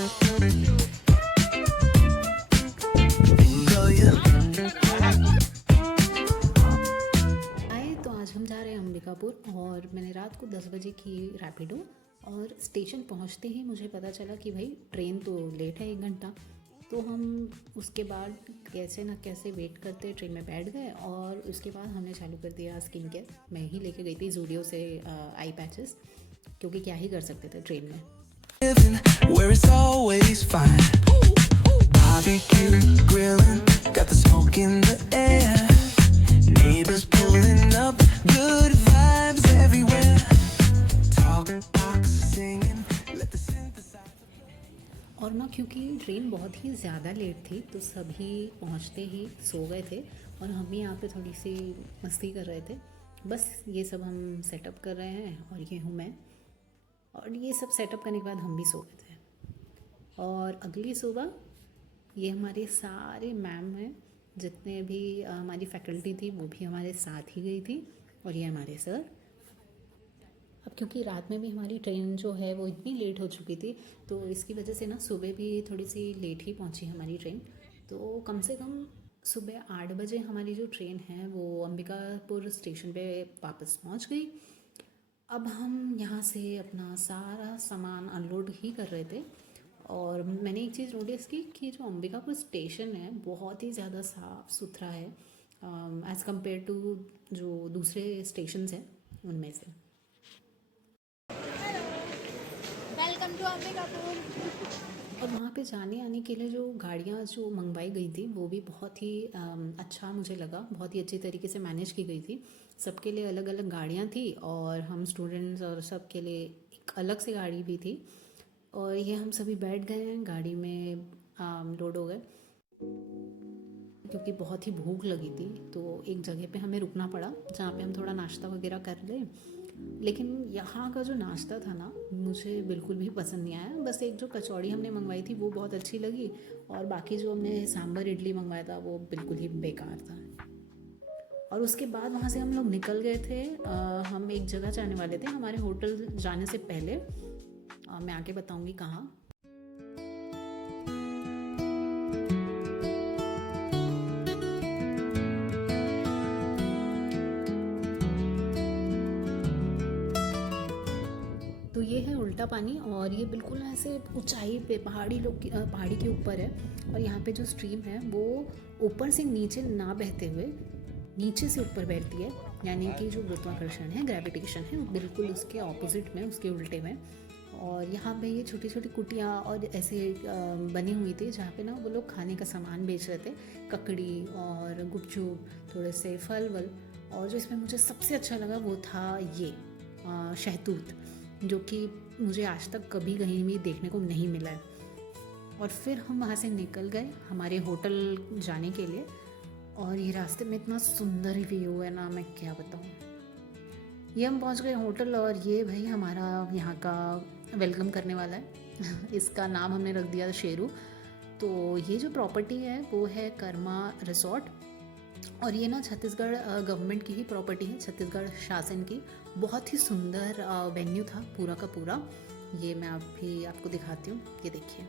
आए तो आज हम जा रहे हैं अंबिकापुर और मैंने रात को 10 बजे की रैपिडो और स्टेशन पहुंचते ही मुझे पता चला कि भाई ट्रेन तो लेट है 1 घंटा। तो हम उसके बाद कैसे ना कैसे वेट करते ट्रेन में बैठ गए और उसके बाद हमने चालू कर दिया स्किन केयर। मैं ही लेके गई थी ज़ूडियो से आई पैचेस, क्योंकि क्या ही कर सकते थे ट्रेन में। Where it's always fine. Barbecue grilling, got the smoke in the air. Neighbors pulling up, good vibes everywhere. Talk box singing, let the synthesizer. और ना क्योंकि ट्रेन बहुत ही ज़्यादा लेट थी तो सभी पहुंचते ही सो गए थे और हम भी यहाँ पे थोड़ी सी मस्ती कर रहे थे। बस ये सब हम सेटअप कर रहे हैं और ये हूँ मैं। और ये सब सेटअप करने के बाद हम भी सो गए थे। और अगली सुबह ये हमारे सारे मैम हैं, जितने भी हमारी फैकल्टी थी वो भी हमारे साथ ही गई थी। और ये हमारे सर। अब क्योंकि रात में भी हमारी ट्रेन जो है वो इतनी लेट हो चुकी थी तो इसकी वजह से ना सुबह भी थोड़ी सी लेट ही पहुंची हमारी ट्रेन। तो कम से कम सुबह 8 बजे हमारी जो ट्रेन है वो अंबिकापुर स्टेशन पे वापस पहुंच गई। अब हम यहाँ से अपना सारा सामान अनलोड ही कर रहे थे और मैंने एक चीज़ नोटिस की कि जो अंबिकापुर स्टेशन है बहुत ही ज़्यादा साफ़ सुथरा है एज़ कम्पेयर टू जो दूसरे स्टेशंस हैं उनमें से। Welcome to Ambikapur. और वहाँ पे जाने आने के लिए जो गाड़ियाँ जो मंगवाई गई थी वो भी बहुत ही अच्छा मुझे लगा, बहुत ही अच्छी तरीके से मैनेज की गई थी। सबके लिए अलग अलग गाड़ियाँ थी और हम स्टूडेंट्स और सबके लिए एक अलग से गाड़ी भी थी। और ये हम सभी बैठ गए हैं गाड़ी में, लोड हो गए। क्योंकि बहुत ही भूख लगी थी तो एक जगह पे हमें रुकना पड़ा जहाँ पे हम थोड़ा नाश्ता वगैरह कर लें। लेकिन यहाँ का जो नाश्ता था ना मुझे बिल्कुल भी पसंद नहीं आया। बस एक जो कचौड़ी हमने मंगवाई थी वो बहुत अच्छी लगी और बाकी जो हमने सांभर इडली मंगवाया था वो बिल्कुल ही बेकार था। और उसके बाद वहाँ से हम लोग निकल गए थे। हम एक जगह जाने वाले थे हमारे होटल जाने से पहले। मैं आगे बताऊँगी कहाँ। तो ये है उल्टा पानी और ये बिल्कुल ऐसे ऊंचाई पे पहाड़ी के ऊपर है। और यहाँ पे जो स्ट्रीम है वो ऊपर से नीचे ना बहते हुए नीचे से ऊपर बहती है, यानी कि जो गुरुत्वाकर्षण है, ग्रेविटेशन है, बिल्कुल उसके ऑपोजिट में, उसके उल्टे में। और यहाँ पे ये छोटी छोटी कुटियाँ और ऐसे बनी हुई थी जहाँ पे ना वो लोग खाने का सामान बेच रहे थे, ककड़ी और गुपचुप, थोड़े से फल वल। और जो इसमें मुझे सबसे अच्छा लगा वो था ये शहतूत, जो कि मुझे आज तक कभी कहीं भी देखने को नहीं मिला है। और फिर हम वहाँ से निकल गए हमारे होटल जाने के लिए। और ये रास्ते में इतना सुंदर व्यू है ना, मैं क्या बताऊँ। ये हम पहुँच गए होटल और ये भाई हमारा यहाँ का वेलकम करने वाला है। इसका नाम हमने रख दिया शेरू। तो ये जो प्रॉपर्टी है वो है कर्मा रिसोर्ट और ये ना छत्तीसगढ़ गवर्नमेंट की ही प्रॉपर्टी है, छत्तीसगढ़ शासन की। बहुत ही सुंदर वेन्यू था पूरा का पूरा। ये मैं आपको दिखाती हूँ, ये देखिए।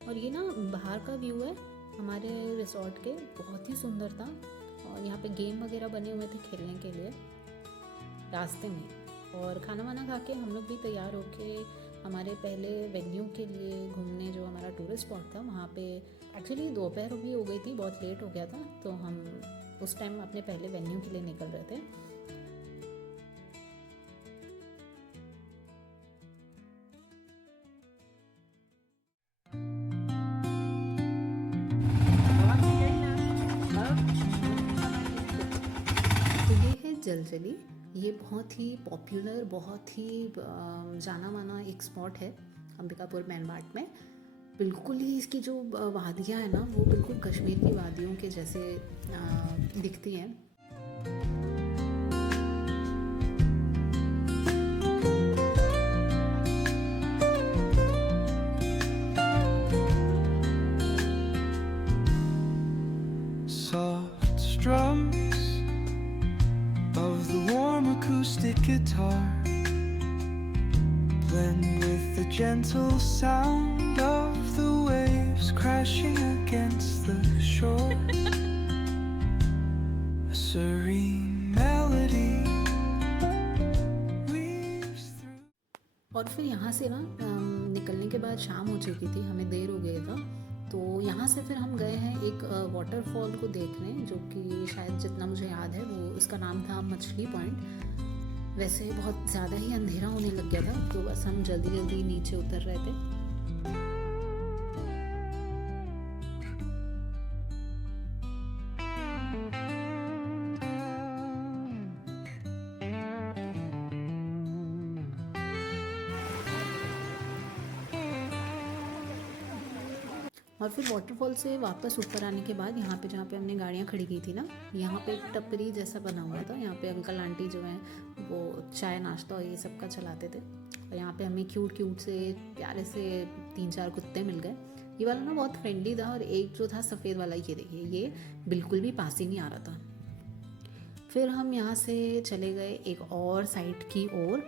और ये ना बाहर का व्यू है हमारे रिसोर्ट के, बहुत ही सुंदर था। और यहाँ पे गेम वगैरह बने हुए थे खेलने के लिए रास्ते में। और खाना वाना खा के हम लोग भी तैयार होके हमारे पहले वेन्यू के लिए घूमने, जो हमारा टूरिस्ट स्पॉट था वहाँ पे। एक्चुअली दोपहर भी हो गई थी, बहुत लेट हो गया था, तो हम उस टाइम अपने पहले वेन्यू के लिए निकल रहे थे। तो ये है जलजली। ये बहुत ही पॉपुलर, बहुत ही जाना माना एक स्पॉट है अंबिकापुर मैनमार्ट में। बिल्कुल ही इसकी जो वादियाँ हैं ना वो बिल्कुल कश्मीर की वादियों के जैसे दिखती हैं। Soft strums of the warm acoustic guitar blend with the gentle sound of the waves crashing against the shore. A serene melody weaves through. और फिर यहाँ से ना निकलने के बाद शाम हो चुकी थी, हमें देर हो गया था, तो यहाँ से फिर हम गए हैं एक वाटरफॉल को देखने, जो कि शायद जितना मुझे याद है वो उसका नाम था मछली पॉइंट। वैसे बहुत ज़्यादा ही अंधेरा होने लग गया था, तो बस हम जल्दी जल्दी नीचे उतर रहे थे। और फिर वाटरफॉल से वापस ऊपर आने के बाद यहाँ पे जहाँ पे हमने गाड़ियाँ खड़ी की थी ना, यहाँ पे एक टपरी जैसा बना हुआ था। यहाँ पे अंकल आंटी जो हैं वो चाय नाश्ता और ये सब का चलाते थे। और यहाँ पे हमें क्यूट क्यूट से प्यारे से 3-4 कुत्ते मिल गए। ये वाला ना बहुत फ्रेंडली था, और एक जो था सफ़ेद वाला, ये देखिए, ये बिल्कुल भी पास ही नहीं आ रहा था। फिर हम यहाँ से चले गए एक और साइड की ओर,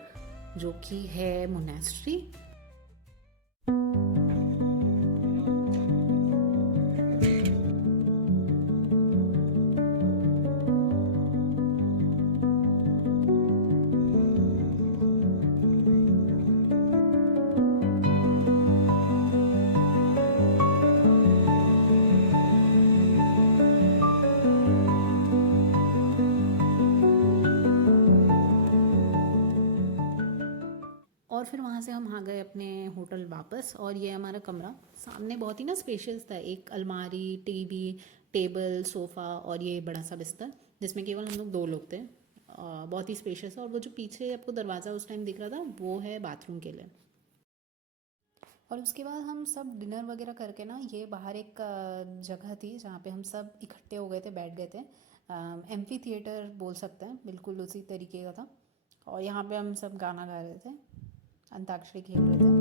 जो कि है मोनेस्ट्री। और फिर वहाँ से हम आ गए अपने होटल वापस, और ये हमारा कमरा सामने बहुत ही ना स्पेशियस था। एक अलमारी, टीवी, टेबल, सोफ़ा और ये बड़ा सा बिस्तर, जिसमें केवल हम लोग 2 लोग थे। बहुत ही स्पेशियस है। और वो जो पीछे आपको दरवाज़ा उस टाइम दिख रहा था, वो है बाथरूम के लिए। और उसके बाद हम सब डिनर वगैरह करके ना, ये बाहर एक जगह थी जहाँ पे हम सब इकट्ठे हो गए थे, बैठ गए थे। एम्फी थिएटर बोल सकते हैं, बिल्कुल उसी तरीके का था। और यहाँ पे हम सब गाना गा रहे थे, अंताक्षरी खेल रहे थे।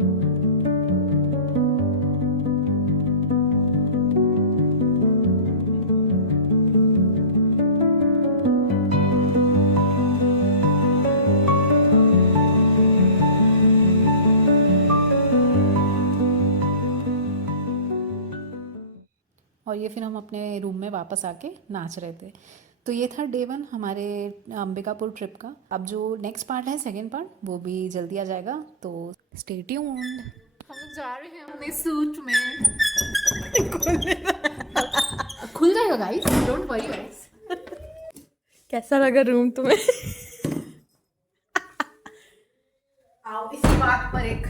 और ये फिर हम अपने रूम में वापस आके नाच रहे थे। तो ये था डे 1 हमारे अंबिकापुर ट्रिप का। अब जो नेक्स्ट पार्ट है, सेकंड पार्ट, वो भी जल्दी आ जाएगा, तो स्टे ट्यून्ड। हम लोग जा रहे हैं अपने सूट में। खुल जाएगा गाइस, डोंट वरी गाइस। कैसा लगा रूम तुम्हें? आओ इसी बात पर एक